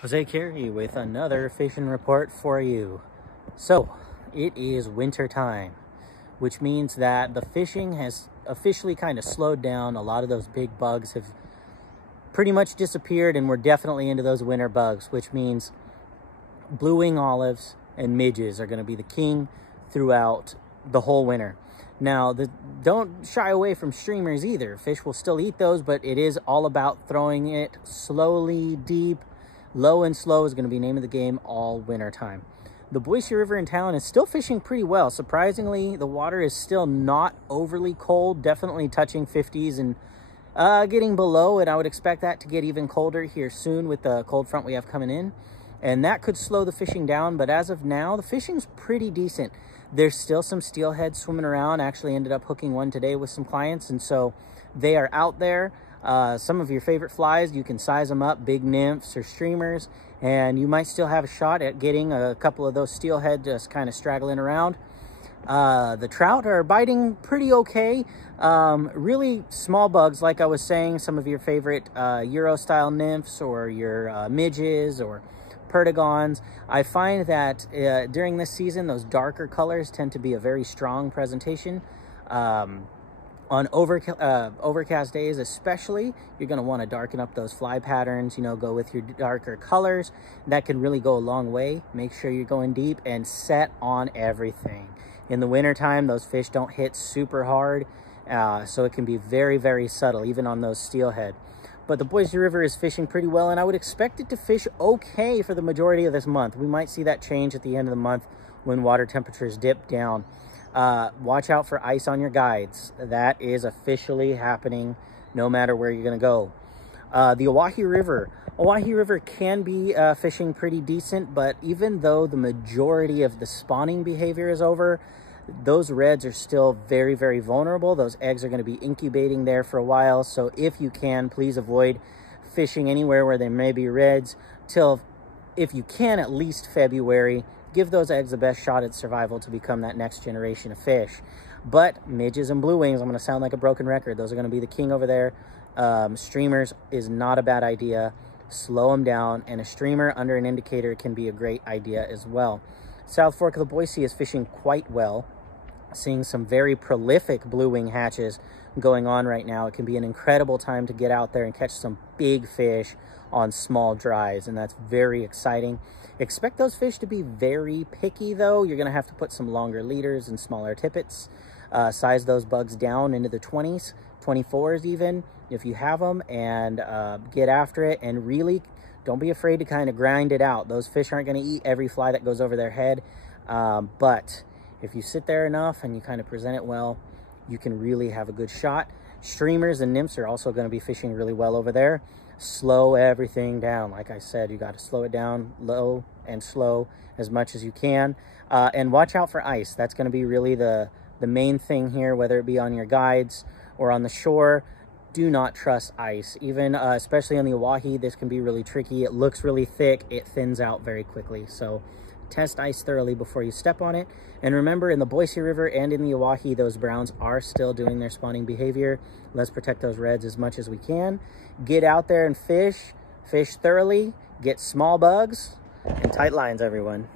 Jose Carey with another fishing report for you. So, it is winter time, which means that the fishing has officially kind of slowed down. A lot of those big bugs have pretty much disappeared, and we're definitely into those winter bugs, which means blue wing olives and midges are going to be the king throughout the whole winter. Now, don't shy away from streamers either. Fish will still eat those, but it is all about throwing it slowly, deep. Low and slow is going to be the name of the game all winter time. The Boise River in town is still fishing pretty well. Surprisingly, the water is still not overly cold, definitely touching 50s and getting below, and I would expect that to get even colder here soon with the cold front we have coming in. And that could slow the fishing down, but as of now, the fishing's pretty decent. There's still some steelhead swimming around. I actually ended up hooking one today with some clients, and so they are out there. Some of your favorite flies, you can size them up, big nymphs or streamers, and you might still have a shot at getting a couple of those steelhead just kind of straggling around. The trout are biting pretty okay. Really small bugs, like I was saying, some of your favorite Euro-style nymphs or your midges or perdigons. I find that during this season, those darker colors tend to be a very strong presentation. On overcast days especially, you're going to want to darken up those fly patterns, you know, go with your darker colors. That can really go a long way. Make sure you're going deep and set on everything. In the wintertime, those fish don't hit super hard, so it can be very, very subtle, even on those steelhead. But the Boise River is fishing pretty well, and I would expect it to fish okay for the majority of this month. We might see that change at the end of the month when water temperatures dip down. Watch out for ice on your guides. That is officially happening no matter where you're going to go. The Oahe River can be fishing pretty decent, but even though the majority of the spawning behavior is over, those reds are still very, very vulnerable. Those eggs are going to be incubating there for a while. So if you can, please avoid fishing anywhere where there may be reds till, if you can, at least February. Give those eggs the best shot at survival to become that next generation of fish. But midges and blue wings, I'm going to sound like a broken record. Those are going to be the king over there. Streamers is not a bad idea. Slow them down, and a streamer under an indicator can be a great idea as well. South Fork of the Boise is fishing quite well. Seeing some very prolific blue wing hatches going on right now. It can be an incredible time to get out there and catch some big fish on small dries, and that's very exciting. Expect those fish to be very picky though. You're gonna have to put some longer leaders and smaller tippets. Size those bugs down into the 20s, 24s even, if you have them, and get after it. And really, don't be afraid to kind of grind it out. Those fish aren't gonna eat every fly that goes over their head, but if you sit there enough and you kind of present it well, you can really have a good shot. Streamers and nymphs are also going to be fishing really well over there. Slow everything down. Like I said, you got to slow it down low and slow as much as you can. And watch out for ice. That's going to be really the main thing here, whether it be on your guides or on the shore. Do not trust ice. Even especially on the Oahe, this can be really tricky. It looks really thick. It thins out very quickly. So test ice thoroughly before you step on it. And remember, in the Boise River and in the Oahe, those browns are still doing their spawning behavior. Let's protect those reds as much as we can. Get out there and fish thoroughly, get small bugs, and tight lines, everyone.